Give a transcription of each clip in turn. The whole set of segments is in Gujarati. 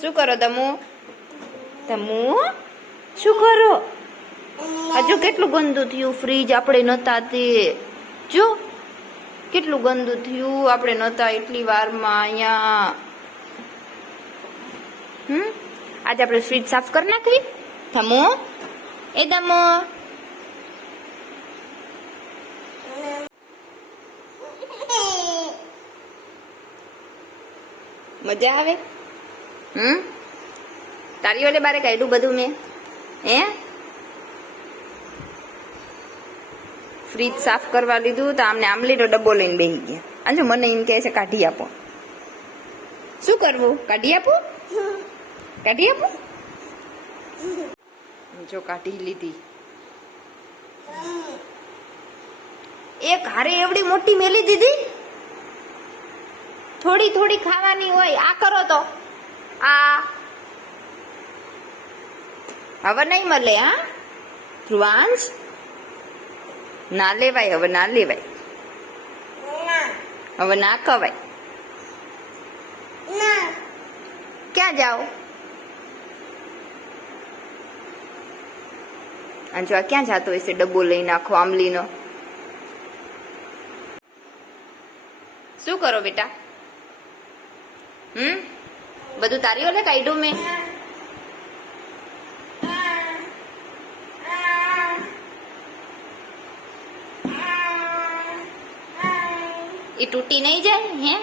શું કરો તમુ? તમુ શું કરો? હજુ કેટલું ગંદુ થયું ફ્રીજ, આપણે નતા તે જો કેટલું ગંદુ થયું, આપણે નતા એટલી વારમાં અહીંયા. આજે આપણે ફ્રીજ સાફ કરી નાખવી. તમુ એ તમુ મજા આવે? તારી ઓલે બારે કાઢ્યું બધું મેં. ફ્રીજ સાફ કરવા લીધું તો આમને આમલીનો ડબ્બો લઈને બેસી ગયા. આજો મને એમ કહે છે કાઢી આપો. શું કરવું? કાઢી આપું? કાઢી આપું? જો કાઢી લીધી. એક હારે એવડી મોટી મેલી દીધી. થોડી થોડી ખાવાની હોય. આ કરો તો આ હવે નહીં મળે. હા ધ્રુવાંશ, ના લેવાય હવે, ના લેવાય હવે, ના ખવાય. ક્યાં જાઓ? જો આ ક્યાં જાતો હશે? ડબ્બો લઈ નાખો આમલીનો. શું કરો બેટા? બધું તારી ઓલે કાઢ્યું મેં. એ તૂટી નહીં જાય? હે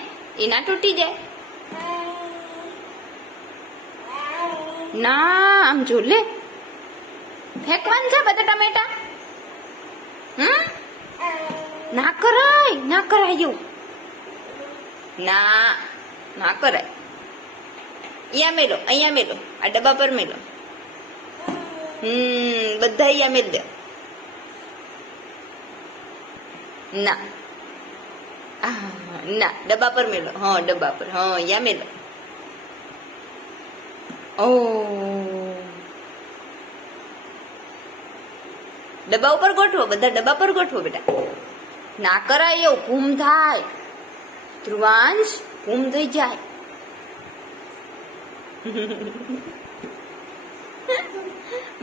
એ ના તૂટી જાય ના. આમ જો લે, ફેંકવાનું છે બધા ટમેટા. ના કરાય, ના કરાય એવું. ના ના કરાય. અહીંયા મેલો, અહીંયા મેલો, આ ડબ્બા પર મેલો. બધા અહીંયા મેલ દે. ના ના, ડબ્બા પર મેલો. હા ડબ્બા પર, હા અહીંયા મેલો. ઓ ડબ્બા ઉપર ગોઠવો, બધા ડબ્બા પર ગોઠવો બેટા. ના કરાય એવું, ઘૂમ થાય. ધ્રુવાંશ ઘૂમ થઈ જાય.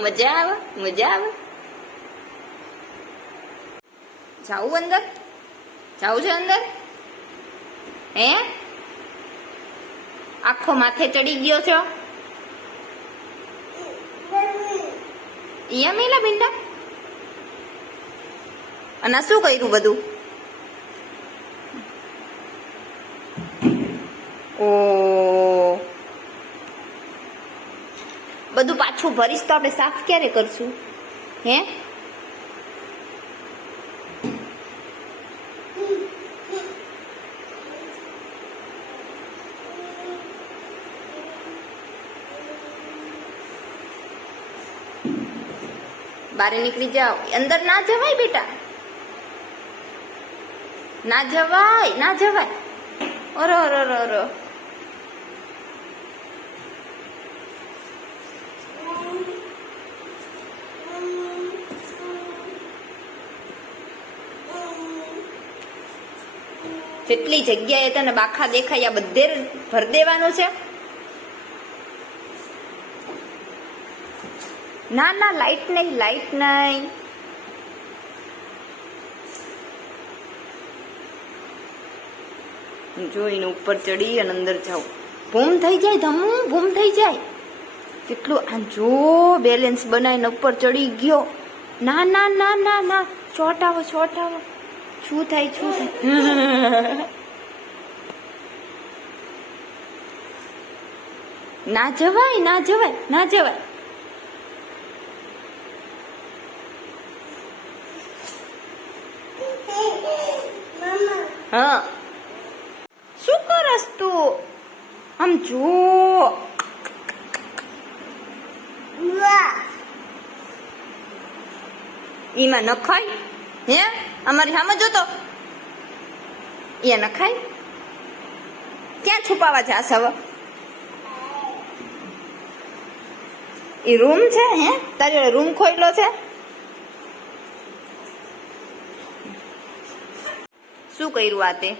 મજા આવે, મજા આવે. જાવું અંદર? જાવું છે અંદર? હે આખો માથે ચડી ગયો છો? અહીંયા મેલા બિંડા. અને શું કર્યું બધું? ઓ બધું પાછું ભરીશ તો આપણે સાફ ક્યારે કરશું? હે બારે નીકળી જાઓ. અંદર ના જવાય બેટા, ના જવાય, ના જવાય. ઓરો ઓરો ઓરો. જેટલી જગ્યાએ તને બાખા દેખાય આ બધે ભર દેવાનું છે. ના ના, લાઈટ નહીં, લાઈટ નહીં. જોઈને ઉપર ચડી અને અંદર જાવ. ભૂમ થઈ જાય ધમુ, ભૂમ થઈ જાય. કેટલું આ જો બેલેન્સ બનાવીને ઉપર ચડી ગયો. ના ના ના ના ના, ચોટ આવો, ચોટ આવો. શું થાય, શું થાય? ના જવાય, ના જવાય, ના જવાય. હા શું કરસ તું? આમ જો ઈમાં નખાય. હે અમારી સામે જોતો એ નખાય. ક્યાં છુપાવા જાસ હવે? એ રૂમ છે? હે તારી રૂમ ખોયલો છે? શું કર્યું આ તે?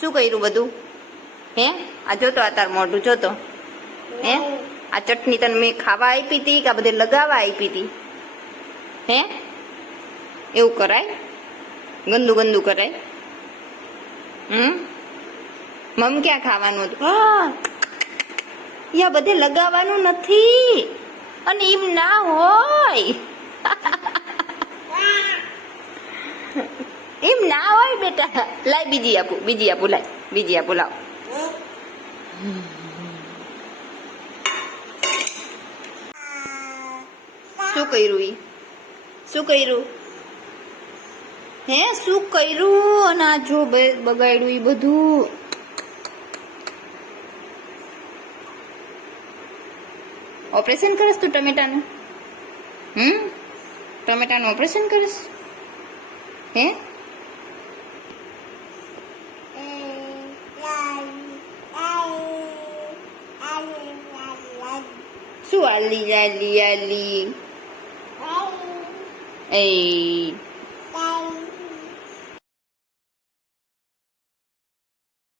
શું કર્યું બધું? હે આ જોતો, આ તાર મોઢું જોતો. હે આ ચટણી તને મેં ખાવા આપી હતી કે આ બધે લગાવવા આપી હતી? હે એવું કરાય? ગંદુ ગંદુ કરાય? મમ ક્યાં ખાવાનું હતું? હા યા બધે લગાવવાનું નથી અને એમ ના હોય. એમ ના હોય બેટા. લાય બીજી આપું લાય બીજી આપું લાવ. શું કર્યું ઈ? શું કર્યું? હે શું કર્યું? અને આ જો બગાડ્યું ઈ બધું. ઓપરેશન કરસ તું ટમેટાનું? ટમેટાનું ઓપરેશન કરસ? હે શું આલી આલી આલી? એ